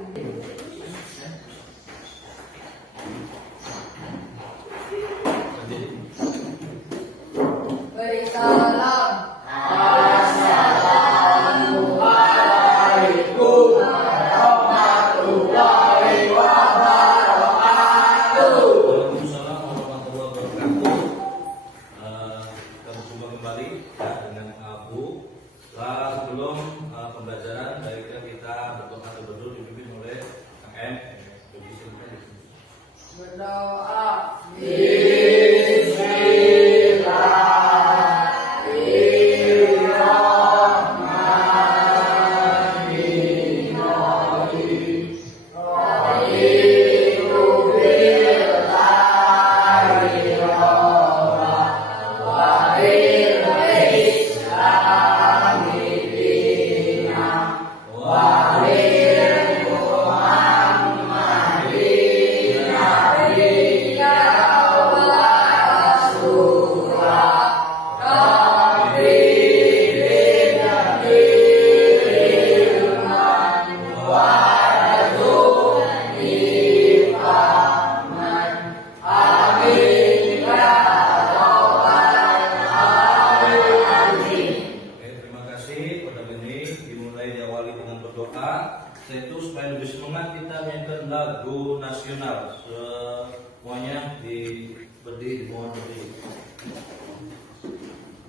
Beri salam. Sebelum pembelajaran, baiknya kita berdoa dulu dipimpin oleh Kang M. Berdoa. Itu supaya lebih semangat kita nyanyikan lagu nasional. Semuanya berdiri, mohon berdiri.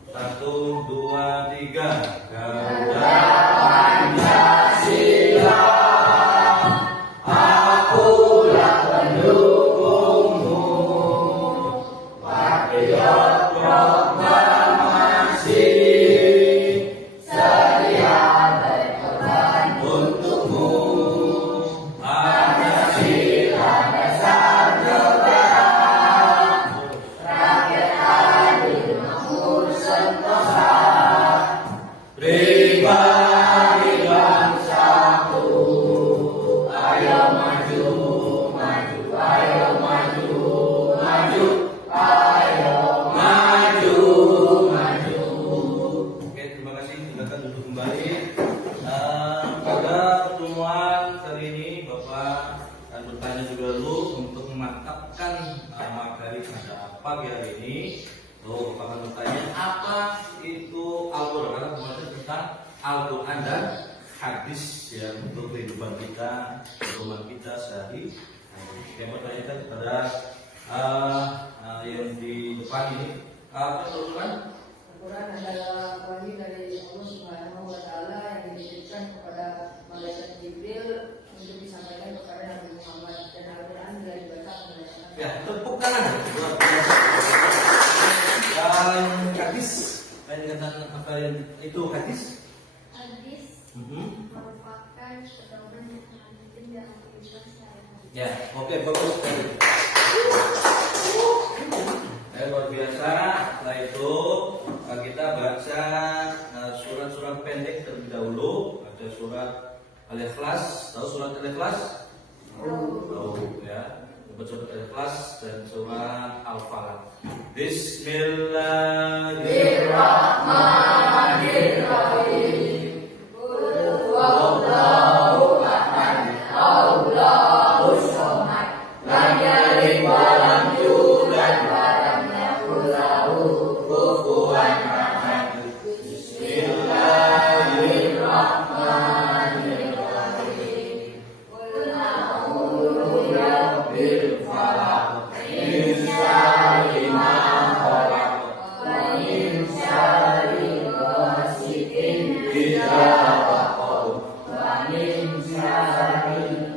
1, 2, 3. Garuda Pancasila, akulah pendukungmu, patriot proklamasi, sedia berkorban untukmu. Pancasila dasar negara, rakyat adil makmur sentosa, pribadi bangsaku. Ayo maju, maju, ayo maju, maju, ayo maju, maju. Oke, terima kasih. Silakan duduk kembali. Pada pertemuan kali ini Bapak akan bertanya juga dulu untuk memantapkan materi pada pagi hari ini. Bapak akan bertanya apa itu Al-Quran, karena pembahasan tentang Al-Quran dan hadis ya, untuk kehidupan kita, kehidupan kita sehari. Yang bertanya kepada yang di depan ini, apa Al-Quran? Al-Quran adalah wahyu dari Allah Subhanahu wa Ta'ala yang dititipkan kepada malaikat Jibril untuk disampaikan kepada Nabi Muhammad, dan Al-Quran bila dibaca membacakan. Ya, tepuk tangan. Dan hadis, apa yang itu hadis? Hadis merupakan pedoman yang penting dalam kehidupan sehari-hari. Ya, oke, bagus sekali. Luar biasa. Setelah itu kita baca surat-surat pendek terlebih dahulu. Ada surat Al-Ikhlas. Tahu surat Al-Ikhlas? Tahu ya. Surat Al-Ikhlas dan surat Al-Falaq. Bismillahirrahmanirrahim. Qul huwallahu ahad, Allahus samad, lam yalid wa lam yulad wa lam yakul lahu kufuwan ahad. Bismillahirrahmanirrahim. Qul a'udzu birabbil falaq, min syarri ma khalaq, wa min syarri ghasiqin idza waqab, wa min syarri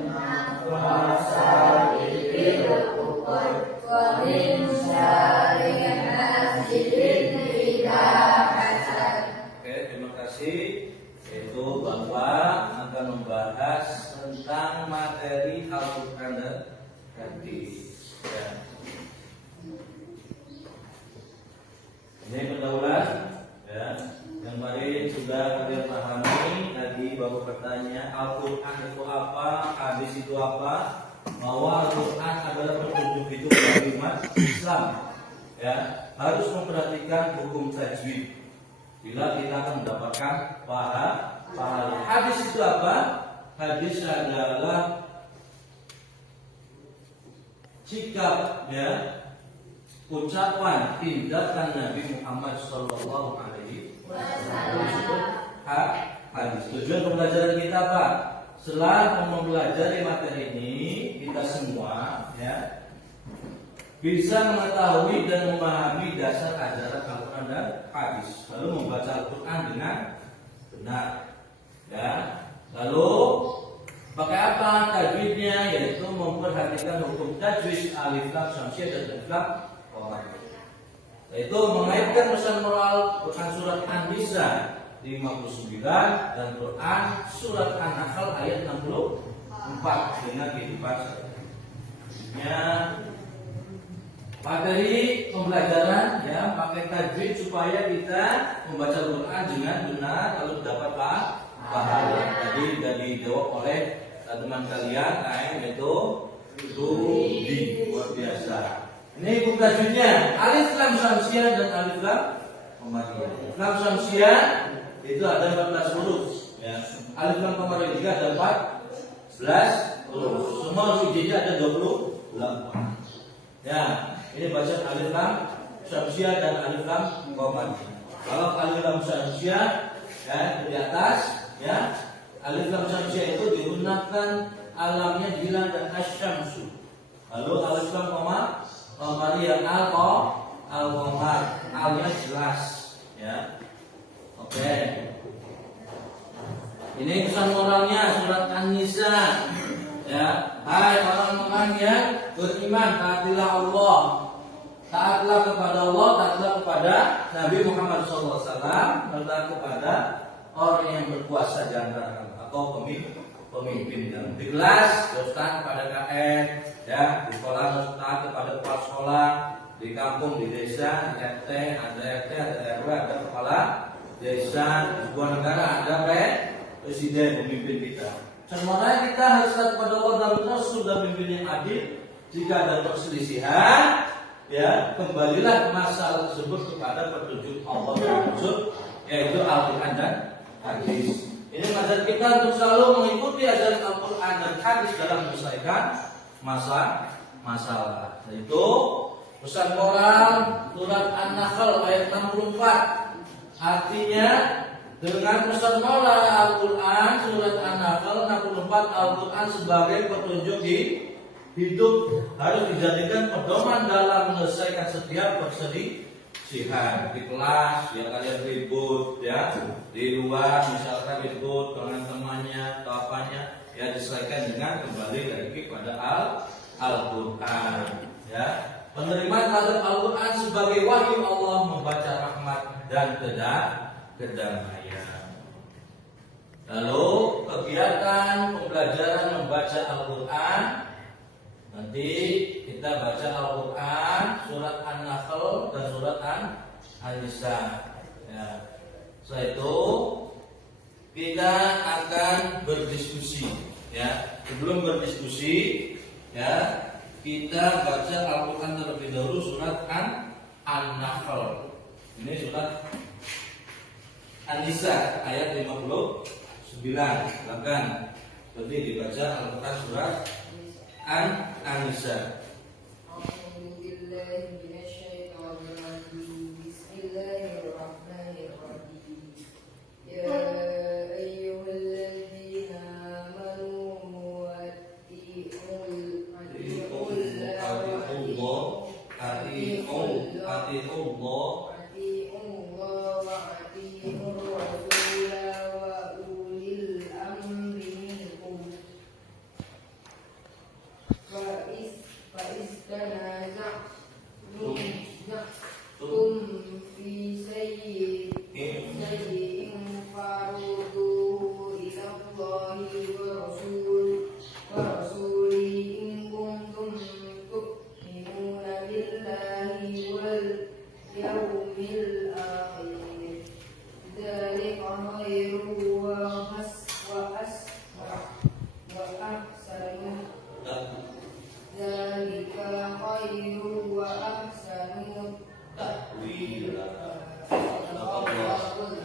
nafasati fil 'uqad, wa min syarri hasidin idza hasad. Oke, terima kasih. Itu Bapak akan membahas tentang materi Al-Quran dan hadis. Ya. Ini pendahuluan, ya. Yang kemarin sudah kalian pahami. Tadi Bapak bertanya Al-Quran itu apa, hadis itu apa. Bahwa Al-Quran adalah petunjuk hidup bagi umat Islam. Ya, harus memperhatikan hukum tajwid. Bila kita akan mendapatkan pahala. Hadis itu apa? hadis adalah sikap, ya, ucapan, tindakan Nabi Muhammad Shallallahu Alaihi Wasallam. Hadis. Tujuan pembelajaran kita apa? Setelah mempelajari materi ini, kita semua, ya, bisa mengetahui dan memahami dasar ajaran Al-Quran dan hadis, lalu membaca Al-Quran dengan benar, ya. Lalu pakai apa tajwidnya? Yaitu memperhatikan hukum tajwid alif lam syamsiah dan alif lam qamariyah. Yaitu mengaitkan pesan moral Quran surat An-Nisa 59 dan Quran surat An-Nahl ayat 64 dengan kehidupan sehari-harinya. Materi pembelajaran, ya, pakai tajwid supaya kita membaca Al-Quran dengan benar, lalu dapat pahala. Tadi sudah dijawab oleh teman kalian, yaitu Rudi, luar biasa. Ini hukum tajwidnya, alif lam syamsiah dan alif lam qamariyah. Lam syamsiah itu ada 14 huruf, ya. Alif lam qamariyah juga ada 14 huruf. Semua huruf ada 28. Ya. Ini baca alif lam syamsiah dan alif lam qamariyah. Kalau alif lam syamsiah, ya, di atas, ya, alif lam syamsiah itu digunakan alamnya hilang dan asyamsu. Lalu alif lam qamariyah al-qamar, alnya jelas, ya. Oke. Ini pesan moralnya surat An-Nisa, ya. Hai orang-orang yang beriman, taatilah Allah. Taatlah kepada Allah, taatlah kepada Nabi Muhammad SAW, taatlah kepada orang yang berkuasa di antara kamu atau pemimpin. Di kelas, ustaz kepada KN, ya, di sekolah ustaz kepada kepala sekolah, di kampung, di desa, di RT, ada RW, ada kepala desa, di sebuah negara ada presiden, pemimpin kita. Semuanya kita harus taat kepada Allah dan Rasul dan pemimpin yang adil. Jika ada perselisihan, ya, kembalilah masalah tersebut kepada petunjuk Allah dan Rasul, yaitu Al-Quran dan hadis. Ini mengajar kita untuk selalu mengikuti ajaran Al-Quran dan hadis dalam menyelesaikan masalah. Yaitu pesan moral surat An-Nahl ayat 64. Artinya, dengan pesan moral Al-Quran surat An-Nahl 64, Al-Quran sebagai petunjuk di hidup harus dijadikan pedoman dalam menyelesaikan setiap perselisihan. Di kelas, ya, kalian ribut, ya, di luar misalkan ribut dengan temannya atau apanya, ya, diselesaikan dengan kembali lagi kepada Al-Quran, ya. Penerimaan terhadap Al-Quran sebagai wahyu Allah, membaca rahmat dan kedamaian. Lalu kegiatan pembelajaran membaca Al-Quran, nanti kita baca Al-Quran surat An-Nahl dan surat An-Nisa, ya. Setelah itu kita akan berdiskusi, ya. Sebelum berdiskusi, ya, kita baca Al-Quran terlebih dahulu surat An-Nahl. Ini surat An-Nisa ayat 59. Silakan. Jadi dibaca Al-Quran surat An-Nisa.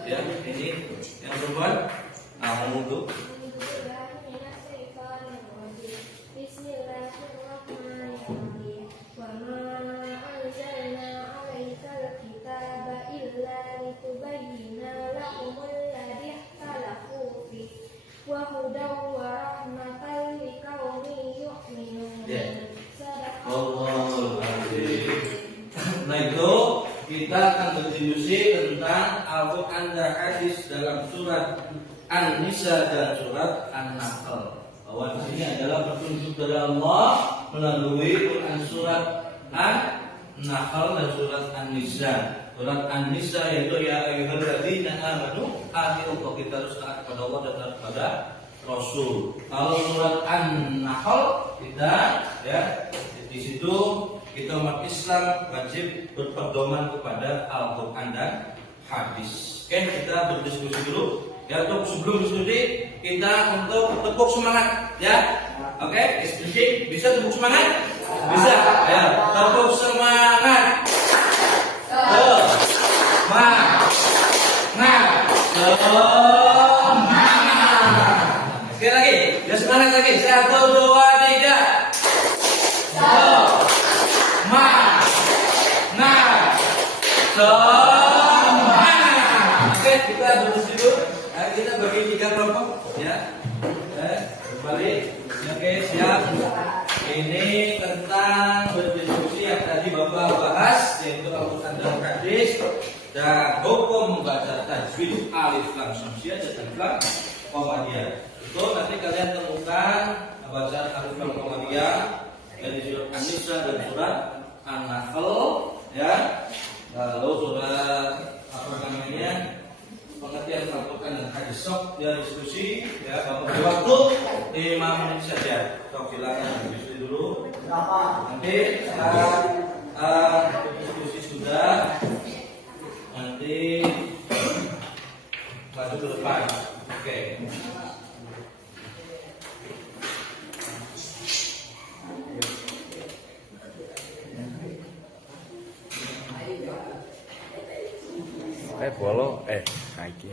Ya, ini yang perempuan, nah untuk Setelah itu kita akan berdiskusi tentang Al-Quran dan hadis dalam surat An-Nisa dan surat An-Nahl. Bahwa di sini adalah petunjuk dari Allah melalui Quran surat An-Nahl dan surat An-Nisa. Surat An-Nisa yaitu ya ayyuhalladzina amanu atiiu, kita harus taat kepada Allah dan taat kepada Rasul. Kalau surat An-Nahl kita ya di situ kita umat Islam wajib berpedoman kepada Al-Quran dan hadis. Oke, kita berdiskusi dulu. Ya, untuk sebelum diskusi kita untuk tepuk semangat ya. Oke, diskusi bisa tepuk semangat? Bisa. Ya, tepuk semangat. Semangat. Sekali lagi, ya semangat lagi. 1, 2, 3. Semangat. Oke, kita berdiskusi dulu. Kita bagi 3 kelompok ya. Kembali. Oke, siap. Ini tentang berdiskusi yang tadi Bapak bahas, yaitu Al-Quran dan hadis dan hukum membaca tajwid alif lam syamsiah dan lam qamariyah. Itu nanti kalian temukan bacaan alif lam qamariyah dari surat An-Nisa dan surat An-Nahl ya. Lalu surat apa namanya? Pengertian Al-Quran dan hadis. Sok ya diskusi ya, Bapak beri waktu 5 menit saja. Sok silakan diskusi dulu. Nanti saat diskusi sudah, nanti maju ke depan. Oke. Bolo iki.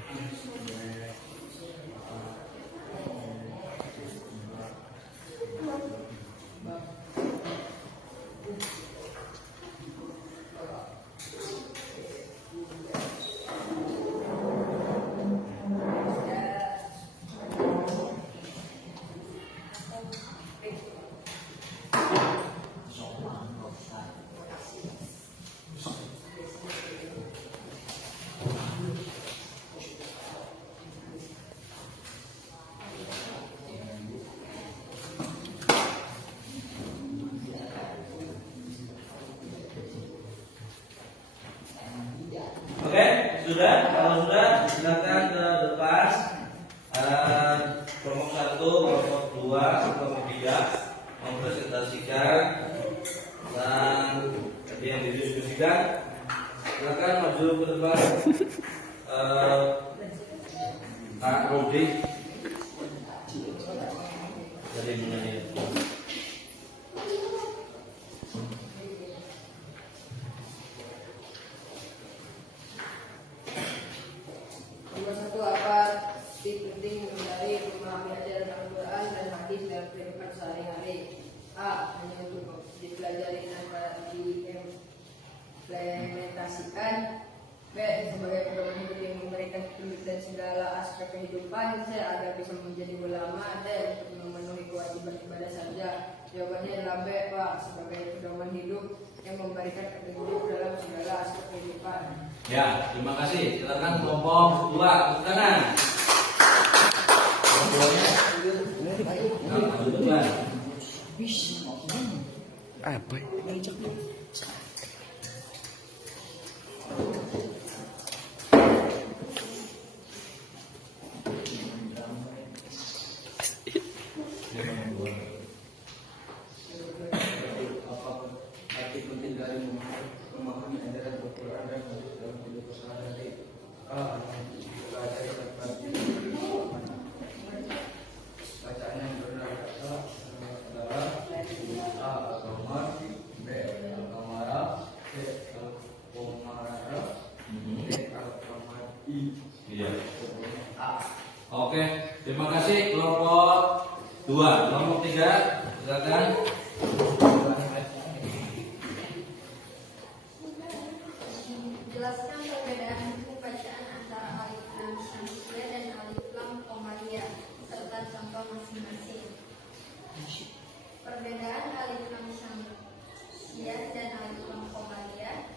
Sudah? Kalau sudah, silakan ke depan. Kelompok 1, kelompok 2, kelompok 3 mempresentasikan dan tadi yang didiskusikan. Silakan maju ke depan. Pak Rudi dari menyanyi. Penting menghindari memahami ajaran Al-Quran dan hadis dalam kehidupan sehari-hari. A. Hanya untuk dipelajari dan diimplementasikan. B. Sebagai pedoman hidup yang memberikan petunjuk dan segala aspek kehidupan. C. Agar bisa menjadi ulama. D. Untuk memenuhi kewajiban ibadah saja. Jawabannya adalah B. Pak. Sebagai pedoman hidup yang memberikan petunjuk dalam segala aspek kehidupan. Ya, terima kasih. Silakan kelompok 2 ke kanan. Apa? Arti penting dari memahami ajaran Al-Quran dan dalam hidup sehari-hari. Bacaan yang benar adalah A. Al-Qamar, B. Al-Qamara, C. Al-Qamara, D. Al-Qamari. Iya. A. Oke, terima kasih kelompok 2. Kelompok 3, silakan. Jelaskan perbedaan buku bacaan antara alif lam syamsiah dan alif lam qamariyah serta contoh masing-masing. Perbedaan alif lam syamsiah dan alif lam qamariyah.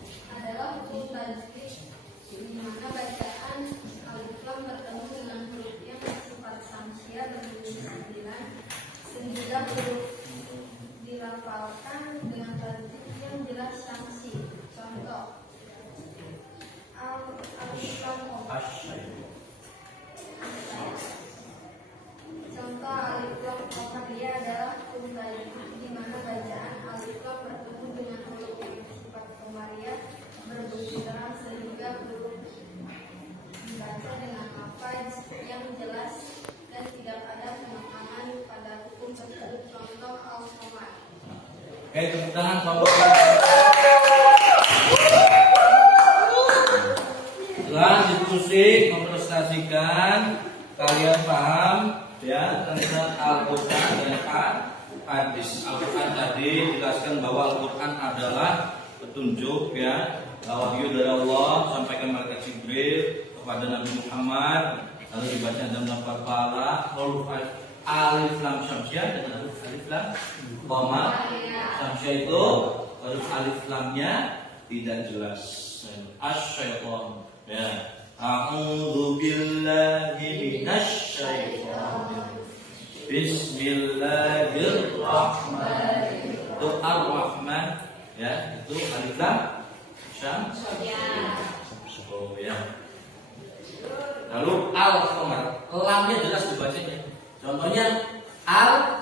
Oke, tepuk tangan Bapak. Setelah diskusi mempresentasikan, kalian paham ya tentang Al-Quran dan hadis. Al-Quran tadi dijelaskan bahwa Al-Quran adalah petunjuk ya, wahyu dari Allah sampaikan malaikat Jibril kepada Nabi Muhammad, lalu dibaca dalam lafaz pahala, huruf alif lam syamsiah dan huruf alif lam qamar. Syamsiah itu huruf alif lamnya tidak jelas. Asy-syaitan ya. A'udzu billahi minasy syaithanir rajim. Bismillahirrahmanirrahim. Itu Ar-Rahman ya, itu alif lam syam. Oh ya. Lalu al-qamar, lamnya jelas dibacanya. Contohnya al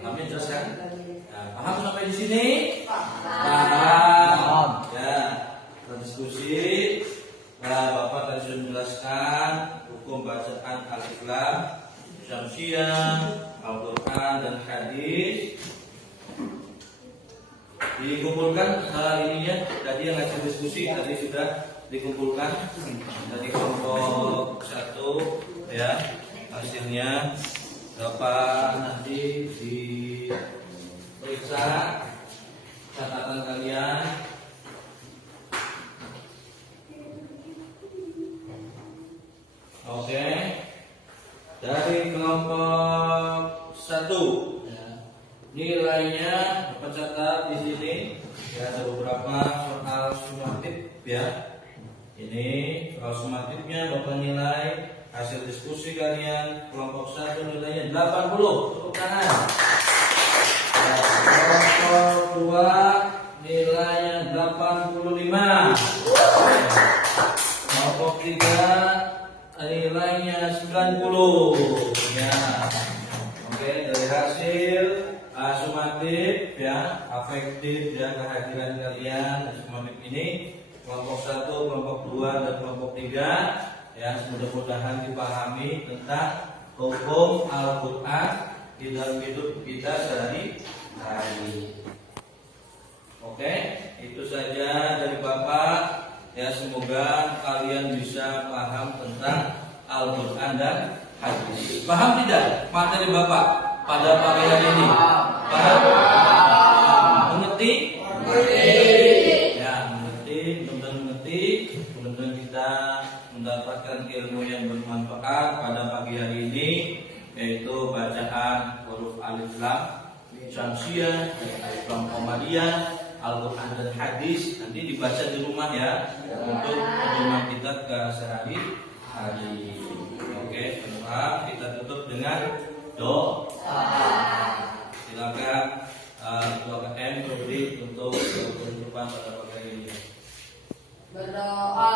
lamnya jelas kan? Nah, paham sampai di sini? Paham. Ya. Diskusi. Nah, Bapak tadi sudah menjelaskan hukum bacaan alif lam syamsiah, Al-Quran dan hadis. Dikumpulkan ininya tadi yang hasil diskusi tadi sudah dikumpulkan dari kelompok 1 ya, hasilnya Bapak nanti diperiksa catatan kalian. Oke, dari kelompok 1 ya, nilainya Bapak catat di sini ya, ada beberapa soal sumatif ya. Ini soal sumatifnya Bapak nilai hasil diskusi kalian kelompok 1 nilainya 80. Tepuk tangan. Ya, kelompok 2 nilainya 85. Kelompok 3 nilainya 90 ya. Oke, dari hasil sumatif ya, afektif ya, kehadiran kalian sumatif ini kelompok 1, kelompok 2 dan kelompok 3 ya, mudah-mudahan dipahami tentang hukum Al-Quran di dalam hidup kita sehari-hari. Oke, itu saja dari Bapak. Ya, semoga kalian bisa paham tentang Al-Quran dan hadis. Paham tidak materi Bapak pada pagi hari ini? Paham? Mengerti? Ya, mengerti, mudah-mudahan mengerti. Mudah-mudahan kita mendapatkan ilmu yang bermanfaat pada pagi hari ini, yaitu bacaan huruf alif lam syamsiah, alif lam qamariyah, Al-Quran dan hadis. Nanti dibaca di rumah ya, untuk pedoman kita sehari-hari. Oke, tetap kita tutup dengan doa. Silakan Ketua KM beri untuk penutupan pada pagi hari ini. Berdoa.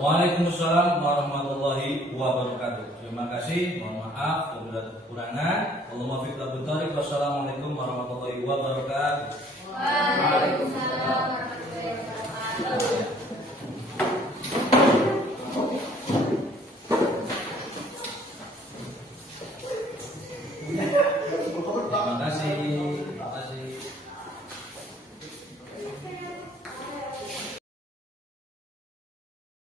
Waalaikumsalam warahmatullahi wabarakatuh. Terima kasih. Mohon maaf apabila ada kekurangan. Allahumma fiqh. Wassalamualaikum warahmatullahi wabarakatuh.